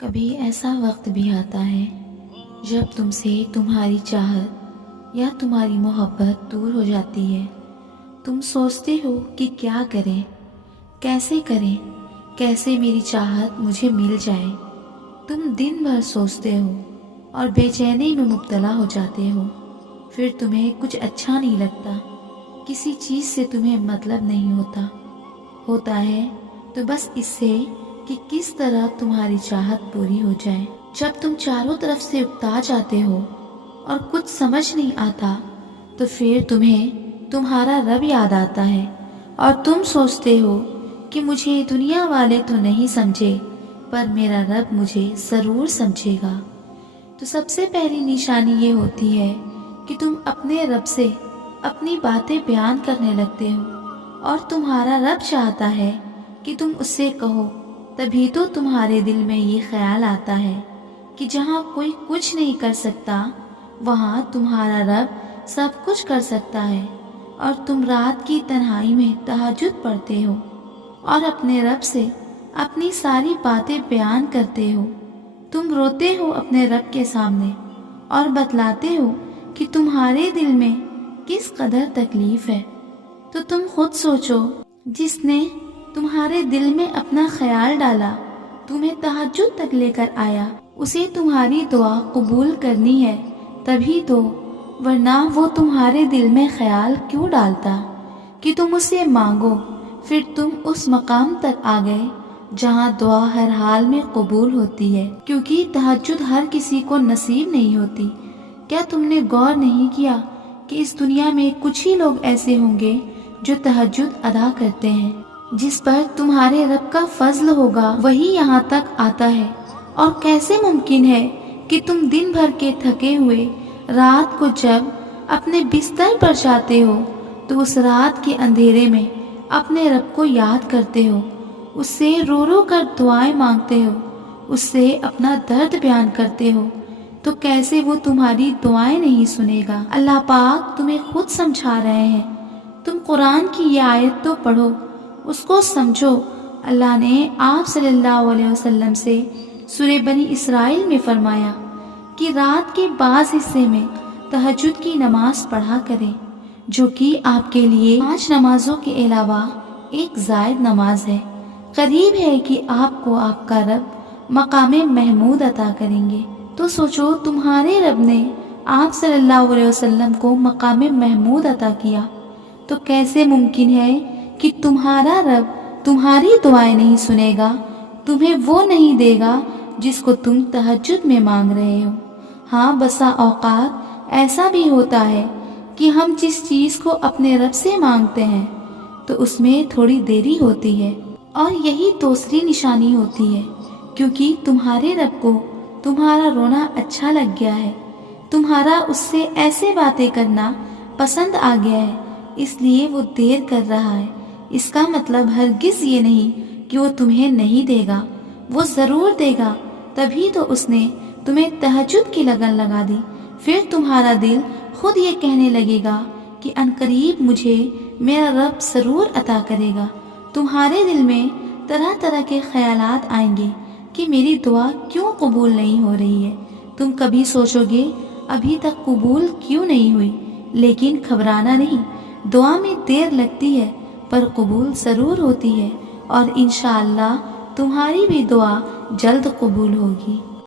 کبھی ایسا وقت بھی آتا ہے جب تم سے تمہاری چاہت یا تمہاری محبت دور ہو جاتی ہے۔ تم سوچتے ہو کہ کیا کریں، کیسے میری چاہت مجھے مل جائے۔ تم دن بھر سوچتے ہو اور بے چینی میں مبتلا ہو جاتے ہو۔ پھر تمہیں کچھ اچھا نہیں لگتا، کسی چیز سے تمہیں مطلب نہیں ہوتا ہے تو بس اس سے کہ کس طرح تمہاری چاہت پوری ہو جائے۔ جب تم چاروں طرف سے اکتا جاتے ہو اور کچھ سمجھ نہیں آتا تو پھر تمہیں تمہارا رب یاد آتا ہے اور تم سوچتے ہو کہ مجھے دنیا والے تو نہیں سمجھے پر میرا رب مجھے ضرور سمجھے گا۔ تو سب سے پہلی نشانی یہ ہوتی ہے کہ تم اپنے رب سے اپنی باتیں بیان کرنے لگتے ہو اور تمہارا رب چاہتا ہے کہ تم اس سے کہو۔ تبھی تو تمہارے دل میں یہ خیال آتا ہے کہ جہاں کوئی کچھ نہیں کر سکتا وہاں تمہارا رب سب کچھ کر سکتا ہے، اور تم رات کی تنہائی میں تہجد پڑھتے ہو اور اپنے رب سے اپنی ساری باتیں بیان کرتے ہو۔ تم روتے ہو اپنے رب کے سامنے اور بتلاتے ہو کہ تمہارے دل میں کس قدر تکلیف ہے۔ تو تم خود سوچو، جس نے تمہارے دل میں اپنا خیال ڈالا، تمہیں تہجد تک لے کر آیا، اسے تمہاری دعا قبول کرنی ہے تبھی تو، ورنہ وہ تمہارے دل میں خیال کیوں ڈالتا کہ تم اسے مانگو۔ پھر تم اس مقام تک آ گئے جہاں دعا ہر حال میں قبول ہوتی ہے، کیونکہ تہجد ہر کسی کو نصیب نہیں ہوتی۔ کیا تم نے غور نہیں کیا کہ اس دنیا میں کچھ ہی لوگ ایسے ہوں گے جو تہجد ادا کرتے ہیں؟ جس پر تمہارے رب کا فضل ہوگا وہی یہاں تک آتا ہے۔ اور کیسے ممکن ہے کہ تم دن بھر کے تھکے ہوئے رات کو جب اپنے بستر پر جاتے ہو تو اس رات کے اندھیرے میں اپنے رب کو یاد کرتے ہو، اس سے رو رو کر دعائیں مانگتے ہو، اس سے اپنا درد بیان کرتے ہو، تو کیسے وہ تمہاری دعائیں نہیں سنے گا؟ اللہ پاک تمہیں خود سمجھا رہے ہیں۔ تم قرآن کی یہ آیت تو پڑھو، اس کو سمجھو۔ اللہ نے آپ صلی اللہ علیہ وسلم سے سورہ بنی اسرائیل میں فرمایا کہ رات کے بعض حصے میں تہجد کی نماز پڑھا کریں، جو کہ آپ کے لیے 5 نمازوں کے علاوہ ایک زائد نماز ہے۔ قریب ہے کہ آپ کو آپ کا رب مقام محمود عطا کریں گے۔ تو سوچو، تمہارے رب نے آپ صلی اللہ علیہ وسلم کو مقام محمود عطا کیا، تو کیسے ممکن ہے کہ تمہارا رب تمہاری دعائیں نہیں سنے گا، تمہیں وہ نہیں دے گا جس کو تم تہجد میں مانگ رہے ہو؟ ہاں، بسا اوقات ایسا بھی ہوتا ہے کہ ہم جس چیز کو اپنے رب سے مانگتے ہیں تو اس میں تھوڑی دیری ہوتی ہے، اور یہی دوسری نشانی ہوتی ہے، کیونکہ تمہارے رب کو تمہارا رونا اچھا لگ گیا ہے، تمہارا اس سے ایسے باتیں کرنا پسند آ گیا ہے، اس لیے وہ دیر کر رہا ہے۔ اس کا مطلب ہرگز یہ نہیں کہ وہ تمہیں نہیں دے گا، وہ ضرور دے گا، تبھی تو اس نے تمہیں تہجد کی لگن لگا دی۔ پھر تمہارا دل خود یہ کہنے لگے گا کہ عنقریب مجھے میرا رب ضرور عطا کرے گا۔ تمہارے دل میں طرح طرح کے خیالات آئیں گے کہ میری دعا کیوں قبول نہیں ہو رہی ہے۔ تم کبھی سوچو گے ابھی تک قبول کیوں نہیں ہوئی، لیکن گھبرانا نہیں، دعا میں دیر لگتی ہے پر قبول ضرور ہوتی ہے، اور انشاءاللہ تمہاری بھی دعا جلد قبول ہوگی۔